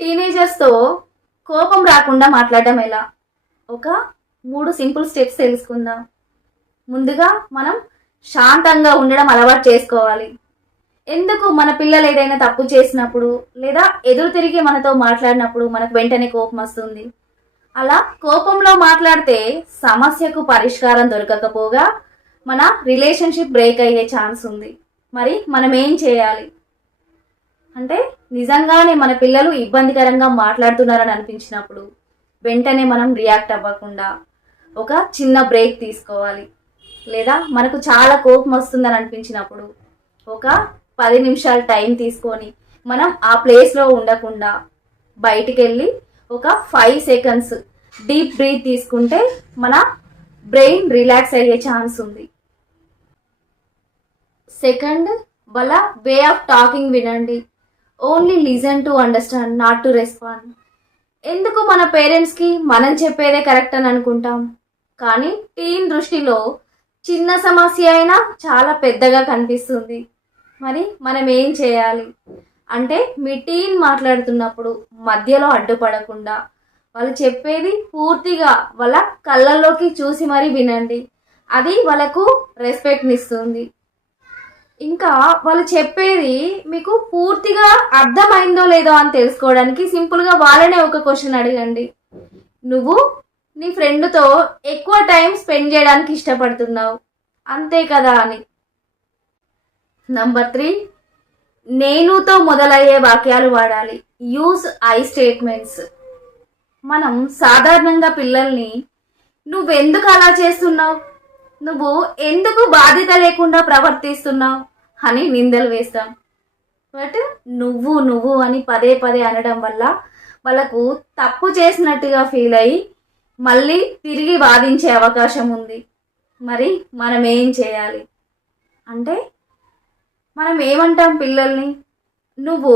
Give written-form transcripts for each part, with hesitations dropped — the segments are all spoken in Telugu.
టీనేజర్స్తో కోపం రాకుండా మాట్లాడడం ఎలా? ఒక 3 సింపుల్ స్టెప్స్ తెలుసుకుందాం. ముందుగా మనం శాంతంగా ఉండడం అలవాటు చేసుకోవాలి. ఎందుకు మన పిల్లలు ఏదైనా తప్పు చేసినప్పుడు లేదా ఎదురు తిరిగి మనతో మాట్లాడినప్పుడు మనకు వెంటనే కోపం వస్తుంది. అలా కోపంలో మాట్లాడితే సమస్యకు పరిష్కారం దొరకకపోగా మన రిలేషన్షిప్ బ్రేక్ అయ్యే ఛాన్స్ ఉంది. మరి మనం ఏం చేయాలి అంటే, నిజంగానే మన పిల్లలు ఇబ్బందికరంగా మాట్లాడుతున్నారని అనిపించినప్పుడు వెంటనే మనం రియాక్ట్ అవ్వకుండా ఒక చిన్న బ్రేక్ తీసుకోవాలి. లేదా మనకు చాలా కోపం వస్తుందని అనిపించినప్పుడు ఒక 10 నిమిషాలు టైం తీసుకొని మనం ఆ ప్లేస్లో ఉండకుండా బయటికి వెళ్ళి ఒక 5 సెకండ్స్ డీప్ బ్రీత్ తీసుకుంటే మన బ్రెయిన్ రిలాక్స్ అయ్యే ఛాన్స్ ఉంది. సెకండ్, వాళ్ళ వే ఆఫ్ టాకింగ్ వినండి. Only listen to understand, not to respond. ఎందుకు మన పేరెంట్స్కి మనం చెప్పేదే కరెక్ట్ అని అనుకుంటాం, కానీ టీన్ దృష్టిలో చిన్న సమస్య అయినా చాలా పెద్దగా కనిపిస్తుంది. మరి మనం ఏం చేయాలి అంటే, మీ టీన్ మాట్లాడుతున్నప్పుడు మధ్యలో అడ్డుపడకుండా వాళ్ళు చెప్పేది పూర్తిగా వాళ్ళ కళ్ళల్లోకి చూసి మరీ వినండి. అది వాళ్ళకు రెస్పెక్ట్ని ఇస్తుంది. ఇంకా వాళ్ళు చెప్పేది మీకు పూర్తిగా అర్థమైందో లేదో అని తెలుసుకోవడానికి సింపుల్గా వాళ్ళనే ఒక క్వశ్చన్ అడగండి. నువ్వు నీ ఫ్రెండ్తో ఎక్కువ టైం స్పెండ్ చేయడానికి ఇష్టపడుతున్నావు, అంతే కదా అని. నంబర్ 3, నేనుతో మొదలయ్యే వాక్యాలు వాడాలి. Use I statements. మనం సాధారణంగా పిల్లల్ని నువ్వెందుకు అలా చేస్తున్నావు, నువ్వు ఎందుకు బాధ్యత లేకుండా ప్రవర్తిస్తున్నావు అని నిందలు వేస్తాం. బట్ నువ్వు నువ్వు అని పదే పదే అనడం వల్ల వాళ్ళకు తప్పు చేసినట్టుగా ఫీల్ అయ్యి మళ్ళీ తిరిగి వాదించే అవకాశం ఉంది. మరి మనం ఏం చేయాలి అంటే, మనం ఏమంటాం పిల్లల్ని, నువ్వు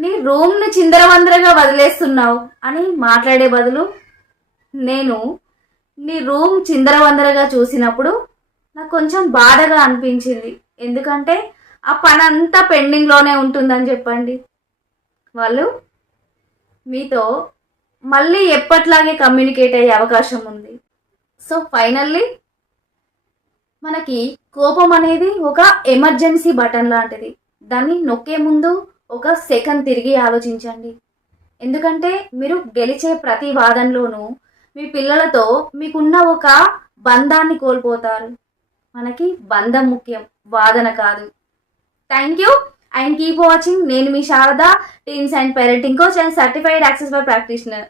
నీ రూమ్ని చిందరవందరగా వదిలేస్తున్నావు అని మాట్లాడే బదులు, నేను నీ రూమ్ చిందరవందరగా చూసినప్పుడు నాకు కొంచెం బాధగా అనిపించింది, ఎందుకంటే ఆ పని అంతా పెండింగ్లోనే ఉంటుందని చెప్పండి. వాళ్ళు మీతో మళ్ళీ ఎప్పట్లాగే కమ్యూనికేట్ అయ్యే అవకాశం ఉంది. సో ఫైనల్లీ మనకి కోపం అనేది ఒక ఎమర్జెన్సీ బటన్ లాంటిది. దాన్ని నొక్కే ముందు ఒక సెకండ్ తిరిగి ఆలోచించండి. ఎందుకంటే మీరు గెలిచే ప్రతి వాదనలోనూ మీ పిల్లలతో మీకున్న ఒక బంధాన్ని కోల్పోతారు. మనకి బంధం ముఖ్యం, వాదన కాదు. Thank you and keep watching. నేను మీ Sharada, teens and parenting coach and certified access by practitioner.